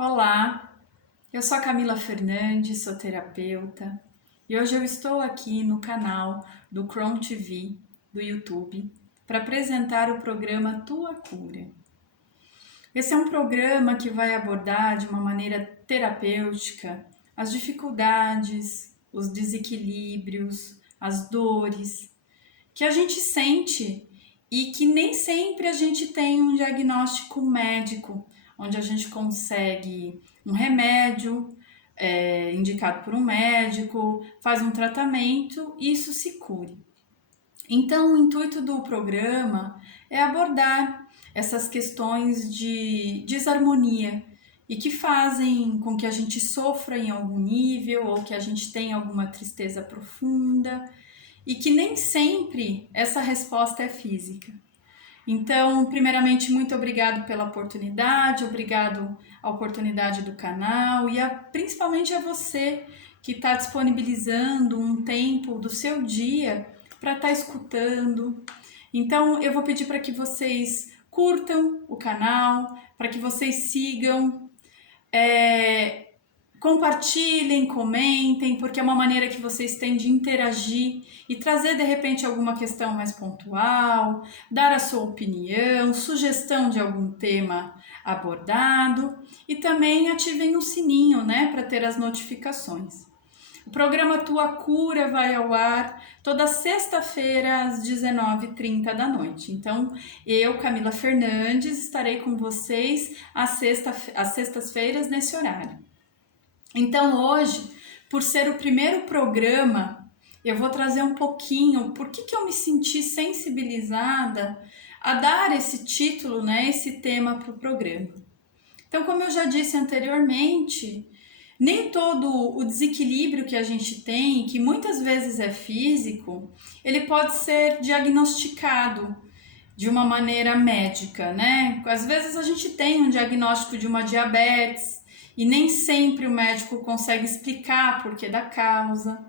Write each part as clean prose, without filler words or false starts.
Olá, eu sou a Camila Fernandes, sou terapeuta e hoje eu estou aqui no canal do Chrome TV do YouTube para apresentar o programa Tua Cura. Esse é um programa que vai abordar de uma maneira terapêutica as dificuldades, os desequilíbrios, as dores que a gente sente e que nem sempre a gente tem um diagnóstico médico, onde a gente consegue um remédio indicado por um médico, faz um tratamento e isso se cure. Então, o intuito do programa é abordar essas questões de desarmonia e que fazem com que a gente sofra em algum nível ou que a gente tenha alguma tristeza profunda e que nem sempre essa resposta é física. Então, primeiramente, muito obrigado pela oportunidade, obrigado a oportunidade do canal e principalmente a você que está disponibilizando um tempo do seu dia para estar escutando. Então, eu vou pedir para que vocês curtam o canal, para que vocês sigam, compartilhem, comentem, porque é uma maneira que vocês têm de interagir e trazer de repente alguma questão mais pontual, dar a sua opinião, sugestão de algum tema abordado e também ativem o sininho, né, para ter as notificações. O programa Tua Cura vai ao ar toda sexta-feira às 19h30 da noite. Então, eu, Camila Fernandes, estarei com vocês às sextas-feiras nesse horário. Então hoje, por ser o primeiro programa, eu vou trazer um pouquinho por que eu me senti sensibilizada a dar esse título, né, esse tema para o programa. Então, como eu já disse anteriormente, nem todo o desequilíbrio que a gente tem, que muitas vezes é físico, ele pode ser diagnosticado de uma maneira médica, né? Às vezes a gente tem um diagnóstico de uma diabetes e nem sempre o médico consegue explicar por que da causa.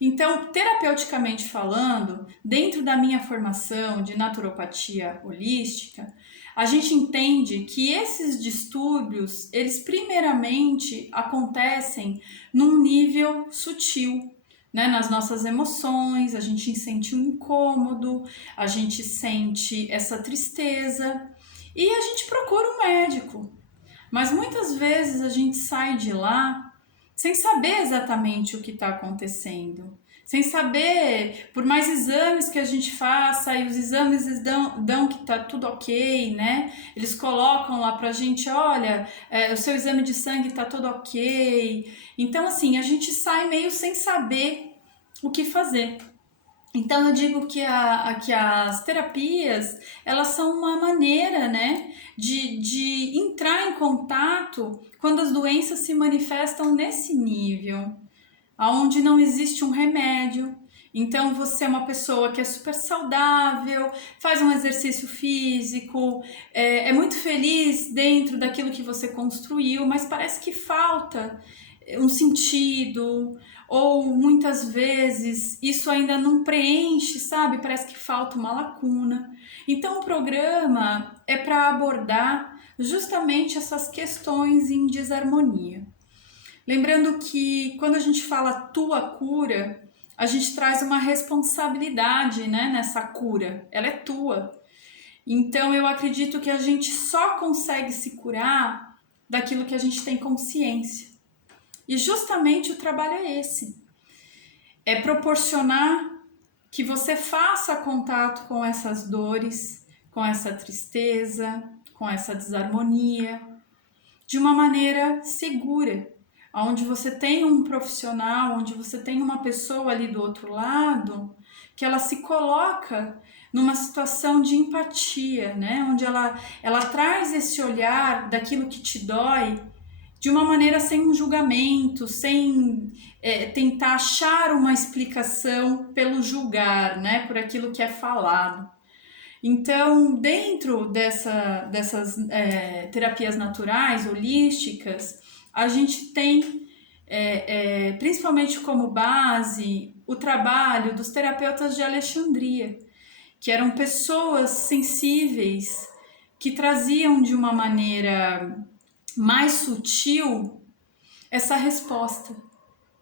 Então, terapeuticamente falando, dentro da minha formação de naturopatia holística, a gente entende que esses distúrbios, eles primeiramente acontecem num nível sutil, né? Nas nossas emoções, a gente sente um incômodo, a gente sente essa tristeza e a gente procura um médico. Mas muitas vezes a gente sai de lá sem saber exatamente o que está acontecendo, sem saber, por mais exames que a gente faça, e os exames dão que está tudo ok, né? Eles colocam lá pra gente, olha, o seu exame de sangue está tudo ok. Então, assim, a gente sai meio sem saber o que fazer. Então eu digo que as terapias, elas são uma maneira, né, de entrar em contato quando as doenças se manifestam nesse nível, onde não existe um remédio. Então você é uma pessoa que é super saudável, faz um exercício físico, é muito feliz dentro daquilo que você construiu, mas parece que falta um sentido, ou muitas vezes isso ainda não preenche, sabe? Parece que falta uma lacuna. Então o programa é para abordar justamente essas questões em desarmonia. Lembrando que quando a gente fala tua cura, a gente traz uma responsabilidade, né, nessa cura. Ela é tua. Então eu acredito que a gente só consegue se curar daquilo que a gente tem consciência. E justamente o trabalho é esse. É proporcionar que você faça contato com essas dores, com essa tristeza, com essa desarmonia, de uma maneira segura, onde você tem um profissional, onde você tem uma pessoa ali do outro lado, que ela se coloca numa situação de empatia, né? Onde ela traz esse olhar daquilo que te dói de uma maneira sem um julgamento, sem tentar achar uma explicação pelo julgar, né? Por aquilo que é falado. Então, dentro dessas terapias naturais, holísticas, a gente tem, principalmente como base, o trabalho dos terapeutas de Alexandria, que eram pessoas sensíveis, que traziam de uma maneira mais sutil essa resposta,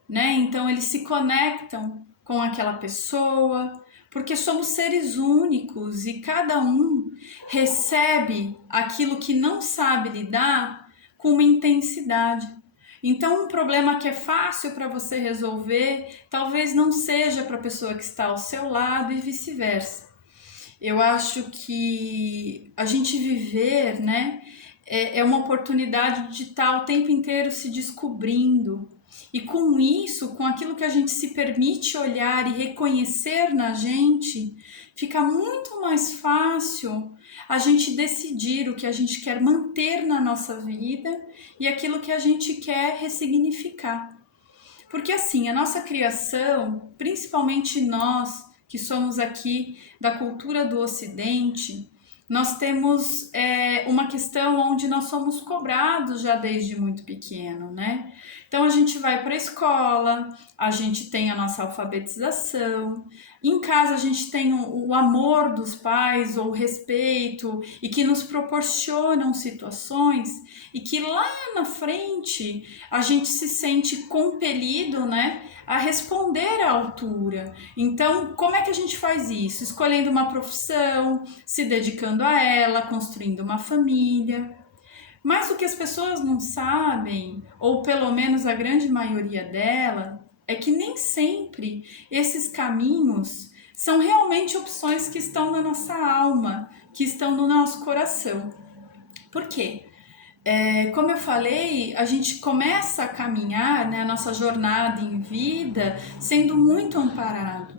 né? Então eles se conectam com aquela pessoa, porque somos seres únicos e cada um recebe aquilo que não sabe lidar com uma intensidade. Então, um problema que é fácil para você resolver, talvez não seja para a pessoa que está ao seu lado e vice-versa. Eu acho que a gente viver, né, é uma oportunidade de estar o tempo inteiro se descobrindo. E com isso, com aquilo que a gente se permite olhar e reconhecer na gente, fica muito mais fácil a gente decidir o que a gente quer manter na nossa vida e aquilo que a gente quer ressignificar. Porque assim, a nossa criação, principalmente nós que somos aqui da cultura do Ocidente, nós temos uma questão onde nós somos cobrados já desde muito pequeno, né? Então a gente vai para a escola, a gente tem a nossa alfabetização, em casa a gente tem o amor dos pais ou o respeito e que nos proporcionam situações e que lá na frente a gente se sente compelido, né, a responder à altura. Então, como é que a gente faz isso? Escolhendo uma profissão, se dedicando a ela, construindo uma família. Mas o que as pessoas não sabem, ou pelo menos a grande maioria dela, é que nem sempre esses caminhos são realmente opções que estão na nossa alma, que estão no nosso coração. Por quê? Como eu falei, a gente começa a caminhar, né, a nossa jornada em vida sendo muito amparado.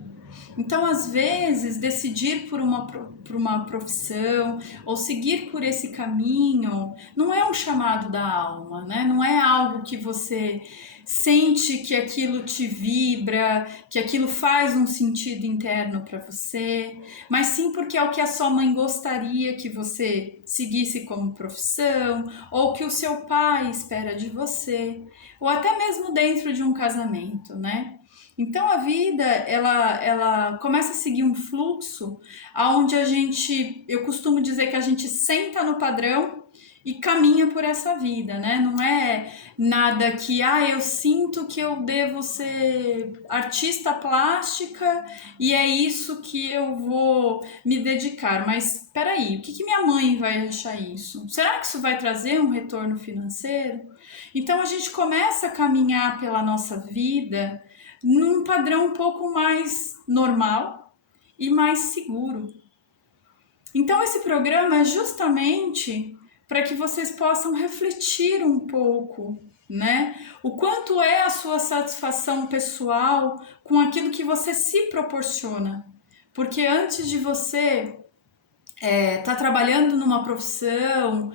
Então, às vezes, decidir por uma profissão ou seguir por esse caminho não é um chamado da alma, né? Não é algo que você sente que aquilo te vibra, que aquilo faz um sentido interno para você, mas sim porque é o que a sua mãe gostaria que você seguisse como profissão, ou que o seu pai espera de você, ou até mesmo dentro de um casamento, né? Então a vida ela começa a seguir um fluxo aonde eu costumo dizer que a gente senta no padrão e caminha por essa vida, né? Não é nada que eu sinto que eu devo ser artista plástica e é isso que eu vou me dedicar. Mas peraí, o que minha mãe vai achar isso? Será que isso vai trazer um retorno financeiro? Então a gente começa a caminhar pela nossa vida num padrão um pouco mais normal e mais seguro. Então esse programa é justamente para que vocês possam refletir um pouco, né? O quanto é a sua satisfação pessoal com aquilo que você se proporciona. Porque antes de você estar trabalhando numa profissão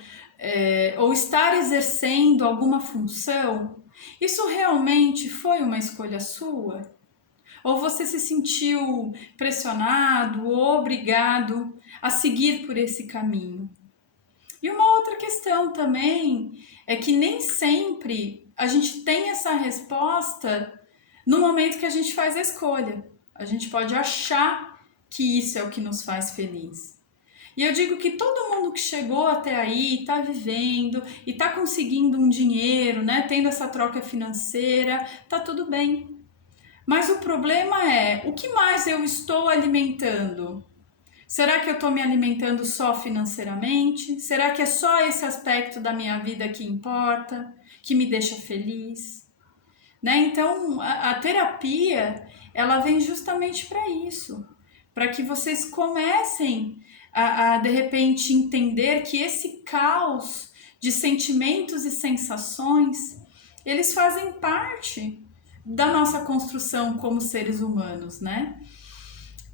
ou estar exercendo alguma função, isso realmente foi uma escolha sua? Ou você se sentiu pressionado ou obrigado a seguir por esse caminho? E uma outra questão também é que nem sempre a gente tem essa resposta no momento que a gente faz a escolha. A gente pode achar que isso é o que nos faz feliz. E eu digo que todo mundo que chegou até aí, está vivendo e está conseguindo um dinheiro, né, tendo essa troca financeira, tá tudo bem. Mas o problema é, o que mais eu estou alimentando? Será que eu estou me alimentando só financeiramente? Será que é só esse aspecto da minha vida que importa, que me deixa feliz? Né? Então, a terapia, ela vem justamente para isso, para que vocês comecem de repente, entender que esse caos de sentimentos e sensações, eles fazem parte da nossa construção como seres humanos, né?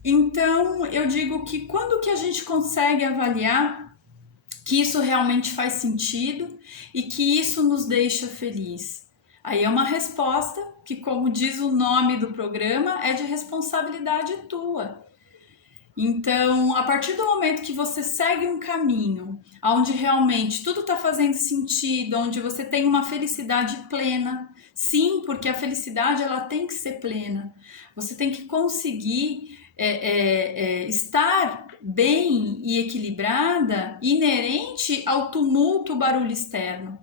Então, eu digo que quando que a gente consegue avaliar que isso realmente faz sentido e que isso nos deixa feliz? Aí é uma resposta que, como diz o nome do programa, é de responsabilidade tua. Então, a partir do momento que você segue um caminho onde realmente tudo está fazendo sentido, onde você tem uma felicidade plena, sim, porque a felicidade ela tem que ser plena. Você tem que conseguir estar bem e equilibrada, inerente ao tumulto, barulho externo.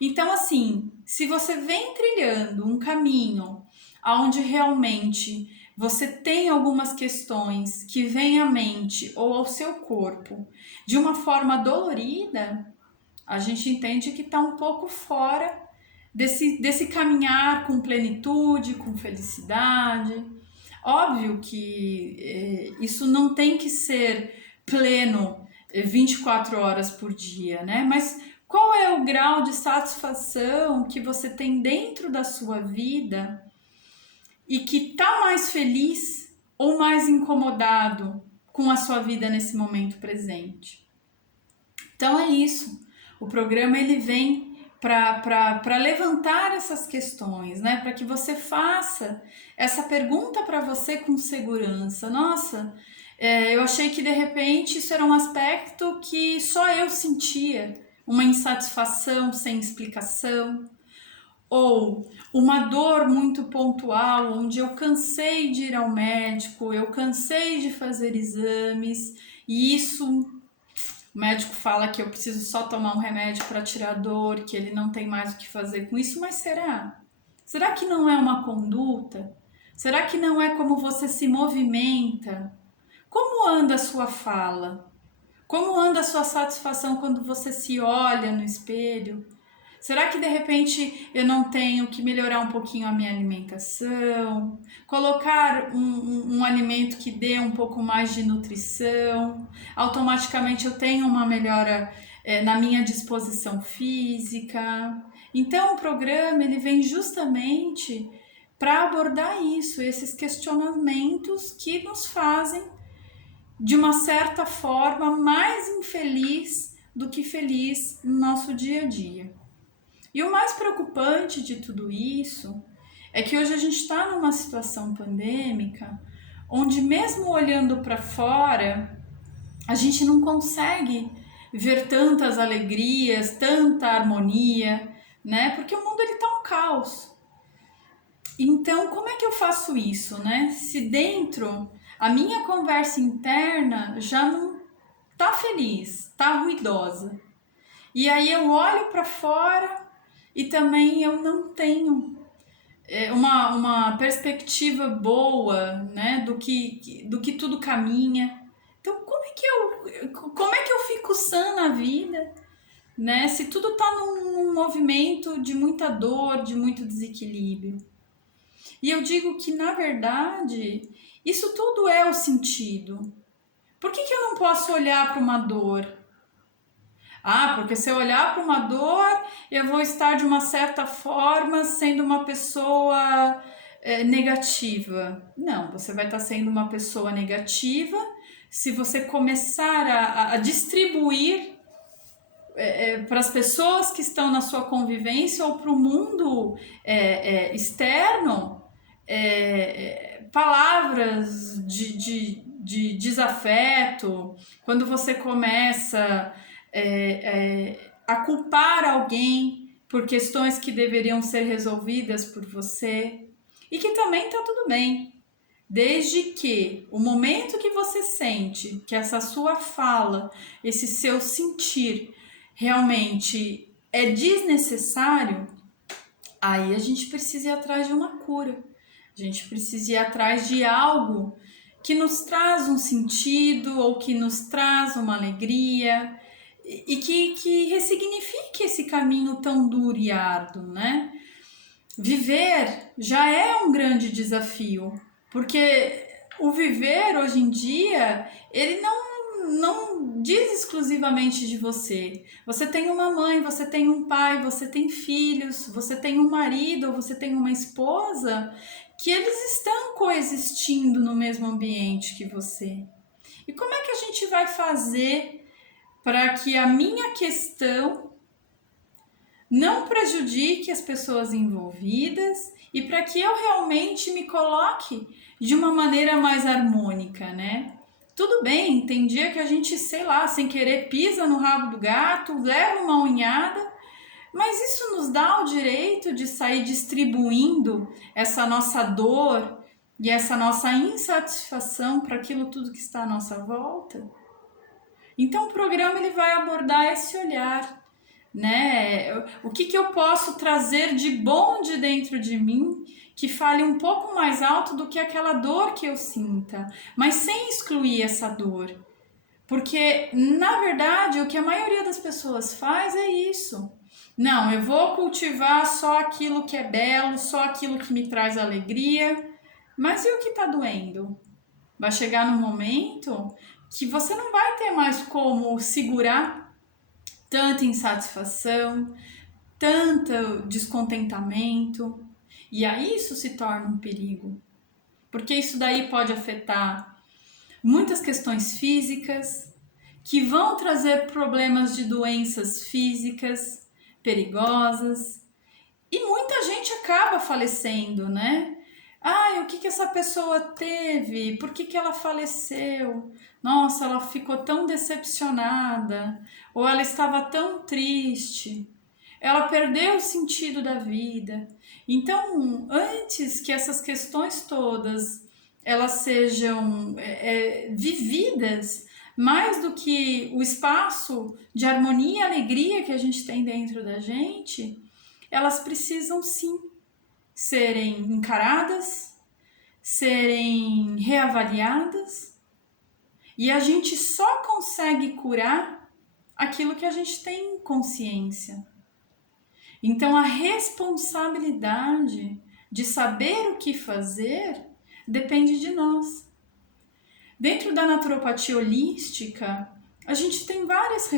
Então, assim, se você vem trilhando um caminho onde realmente você tem algumas questões que vêm à mente ou ao seu corpo de uma forma dolorida, a gente entende que está um pouco fora desse caminhar com plenitude, com felicidade. Óbvio que isso não tem que ser pleno 24 horas por dia, né? Mas qual é o grau de satisfação que você tem dentro da sua vida e que está mais feliz ou mais incomodado com a sua vida nesse momento presente? Então é isso. O programa ele vem para levantar essas questões, né? Para que você faça essa pergunta para você com segurança. Nossa, eu achei que de repente isso era um aspecto que só eu sentia, uma insatisfação sem explicação, ou uma dor muito pontual, onde eu cansei de ir ao médico, eu cansei de fazer exames, e isso o médico fala que eu preciso só tomar um remédio para tirar a dor, que ele não tem mais o que fazer com isso, mas será? Será que não é uma conduta? Será que não é como você se movimenta? Como anda a sua fala? Como anda a sua satisfação quando você se olha no espelho? Será que de repente eu não tenho que melhorar um pouquinho a minha alimentação? Colocar um alimento que dê um pouco mais de nutrição? Automaticamente eu tenho uma melhora na minha disposição física. Então o programa ele vem justamente para abordar isso, esses questionamentos que nos fazem, de uma certa forma, mais infeliz do que feliz no nosso dia a dia. E o mais preocupante de tudo isso é que hoje a gente está numa situação pandêmica onde, mesmo olhando para fora, a gente não consegue ver tantas alegrias, tanta harmonia, né? Porque o mundo ele tá um caos. Então, como é que eu faço isso, né? Se dentro a minha conversa interna já não tá feliz, tá ruidosa. E aí eu olho para fora e também eu não tenho uma perspectiva boa, né, do que tudo caminha. Então, como é que eu fico sã na vida, né, se tudo está num movimento de muita dor, de muito desequilíbrio? E eu digo que, na verdade, isso tudo é o sentido. Por que eu não posso olhar para uma dor? Ah, porque se eu olhar para uma dor, eu vou estar de uma certa forma sendo uma pessoa negativa. Não, você vai estar sendo uma pessoa negativa se você começar a distribuir para as pessoas que estão na sua convivência ou para o mundo externo palavras de desafeto, quando você começa a culpar alguém por questões que deveriam ser resolvidas por você, e que também tá tudo bem, desde que o momento que você sente que essa sua fala, esse seu sentir realmente é desnecessário, aí a gente precisa ir atrás de uma cura. A gente precisa ir atrás de algo que nos traz um sentido ou que nos traz uma alegria e que ressignifique esse caminho tão duro e árduo, né? Viver já é um grande desafio, porque o viver hoje em dia, ele não diz exclusivamente de você. Você tem uma mãe, você tem um pai, você tem filhos, você tem um marido ou você tem uma esposa, que eles estão coexistindo no mesmo ambiente que você. E como é que a gente vai fazer para que a minha questão não prejudique as pessoas envolvidas e para que eu realmente me coloque de uma maneira mais harmônica, né? Tudo bem, tem dia que a gente, sei lá, sem querer pisa no rabo do gato, leva uma unhada, mas isso nos dá o direito de sair distribuindo essa nossa dor e essa nossa insatisfação para aquilo tudo que está à nossa volta? Então o programa ele vai abordar esse olhar, né? O que que eu posso trazer de bom de dentro de mim que fale um pouco mais alto do que aquela dor que eu sinta, mas sem excluir essa dor. Porque, na verdade, o que a maioria das pessoas faz é isso. Não, eu vou cultivar só aquilo que é belo, só aquilo que me traz alegria, mas e o que está doendo? Vai chegar num momento que você não vai ter mais como segurar tanta insatisfação, tanto descontentamento, e aí isso se torna um perigo, porque isso daí pode afetar muitas questões físicas, que vão trazer problemas de doenças físicas perigosas, e muita gente acaba falecendo, né? Ai, o que que essa pessoa teve? Por que que ela faleceu? Nossa, ela ficou tão decepcionada, ou ela estava tão triste. Ela perdeu o sentido da vida. Então, antes que essas questões todas elas sejam vividas, mais do que o espaço de harmonia e alegria que a gente tem dentro da gente, elas precisam sim serem encaradas, serem reavaliadas, e a gente só consegue curar aquilo que a gente tem consciência. Então, a responsabilidade de saber o que fazer depende de nós. Dentro da naturopatia holística, a gente tem várias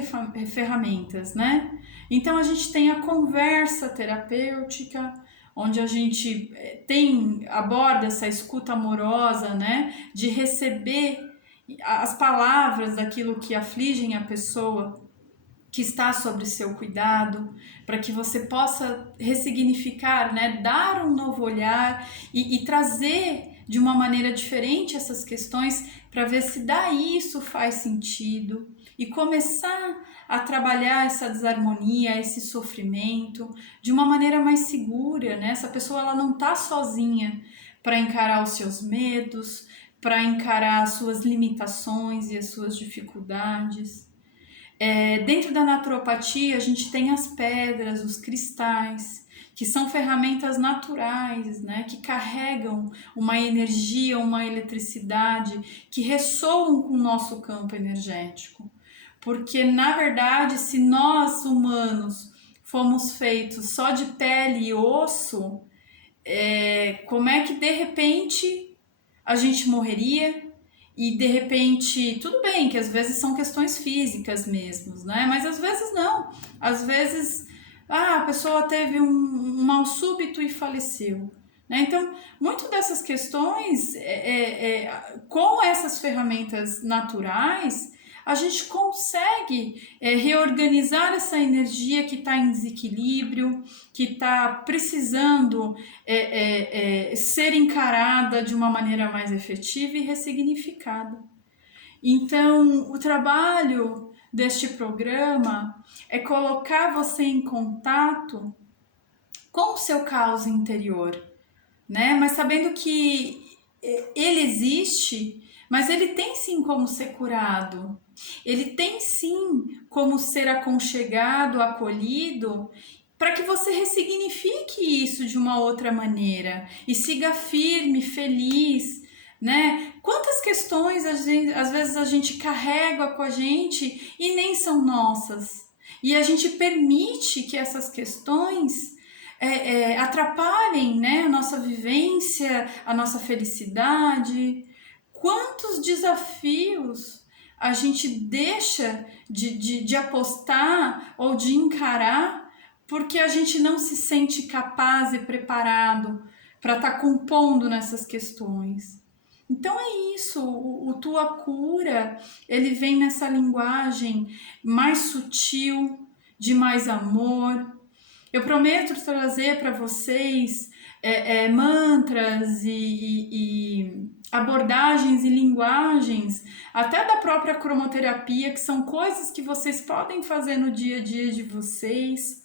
ferramentas, né? Então, a gente tem a conversa terapêutica, onde a gente aborda essa escuta amorosa, né? De receber as palavras daquilo que afligem a pessoa que está sobre seu cuidado, para que você possa ressignificar, né? Dar um novo olhar e trazer de uma maneira diferente essas questões para ver se daí isso faz sentido e começar a trabalhar essa desarmonia, esse sofrimento de uma maneira mais segura, né? Essa pessoa ela não está sozinha para encarar os seus medos, para encarar as suas limitações e as suas dificuldades. Dentro da naturopatia, a gente tem as pedras, os cristais, que são ferramentas naturais, né, que carregam uma energia, uma eletricidade, que ressoam com o nosso campo energético. Porque, na verdade, se nós humanos fomos feitos só de pele e osso, como é que de repente a gente morreria? E de repente, tudo bem que às vezes são questões físicas mesmo, né? Mas às vezes não. Às vezes, a pessoa teve um mal súbito e faleceu. Né? Então, muito dessas questões, com essas ferramentas naturais, a gente consegue reorganizar essa energia que está em desequilíbrio, que está precisando ser encarada de uma maneira mais efetiva e ressignificada. Então, o trabalho deste programa é colocar você em contato com o seu caos interior, né? Mas sabendo que ele existe, mas ele tem sim como ser curado. Ele tem sim como ser aconchegado, acolhido, para que você ressignifique isso de uma outra maneira e siga firme, feliz, né? Quantas questões às vezes a gente carrega com a gente e nem são nossas. E a gente permite que essas questões atrapalhem, né, a nossa vivência, a nossa felicidade. Quantos desafios a gente deixa de apostar ou de encarar porque a gente não se sente capaz e preparado para estar compondo nessas questões. Então é isso, o Tua Cura, ele vem nessa linguagem mais sutil, de mais amor. Eu prometo trazer para vocês mantras e abordagens e linguagens, até da própria cromoterapia, que são coisas que vocês podem fazer no dia a dia de vocês,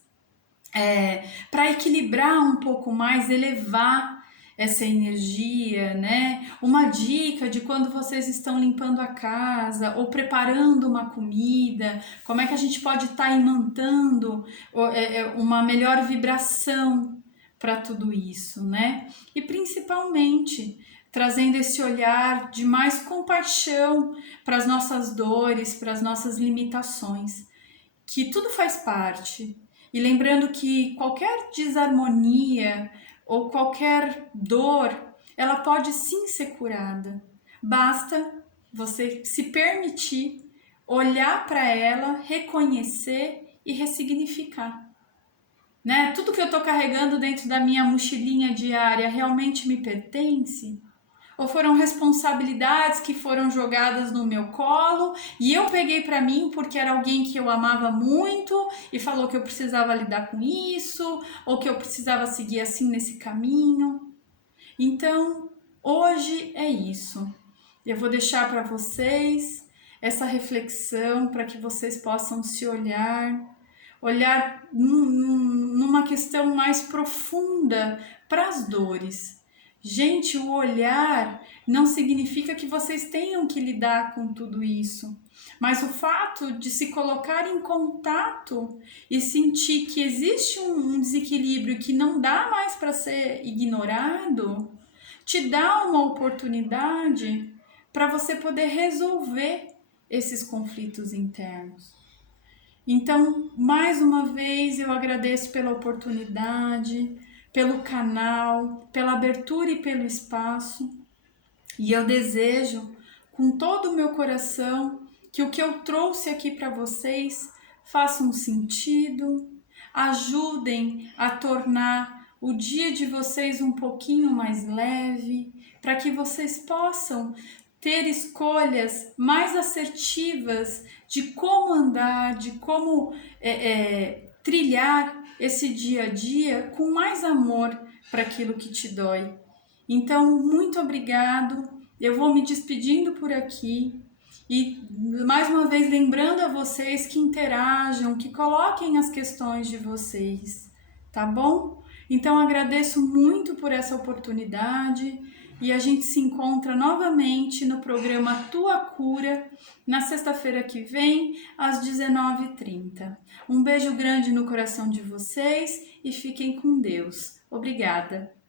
para equilibrar um pouco mais, elevar essa energia, né? Uma dica de quando vocês estão limpando a casa ou preparando uma comida, como é que a gente pode estar imantando uma melhor vibração para tudo isso, né? E principalmente trazendo esse olhar de mais compaixão para as nossas dores, para as nossas limitações, que tudo faz parte. E lembrando que qualquer desarmonia ou qualquer dor, ela pode sim ser curada. Basta você se permitir olhar para ela, reconhecer e ressignificar. Né? Tudo que eu estou carregando dentro da minha mochilinha diária realmente me pertence? Ou foram responsabilidades que foram jogadas no meu colo e eu peguei para mim porque era alguém que eu amava muito e falou que eu precisava lidar com isso, ou que eu precisava seguir assim nesse caminho? Então, hoje é isso. Eu vou deixar para vocês essa reflexão para que vocês possam se olhar numa questão mais profunda para as dores. Gente, o olhar não significa que vocês tenham que lidar com tudo isso, mas o fato de se colocar em contato e sentir que existe um desequilíbrio que não dá mais para ser ignorado, te dá uma oportunidade para você poder resolver esses conflitos internos. Então, mais uma vez, eu agradeço pela oportunidade, pelo canal, pela abertura e pelo espaço. E eu desejo, com todo o meu coração, que o que eu trouxe aqui para vocês faça um sentido, ajudem a tornar o dia de vocês um pouquinho mais leve, para que vocês possam ter escolhas mais assertivas de como andar, de como trilhar esse dia a dia com mais amor para aquilo que te dói. Então, muito obrigado. Eu vou me despedindo por aqui e mais uma vez lembrando a vocês que interajam, que coloquem as questões de vocês, tá bom? Então, agradeço muito por essa oportunidade e a gente se encontra novamente no programa Tua Cura, na sexta-feira que vem, às 19h30. Um beijo grande no coração de vocês e fiquem com Deus. Obrigada!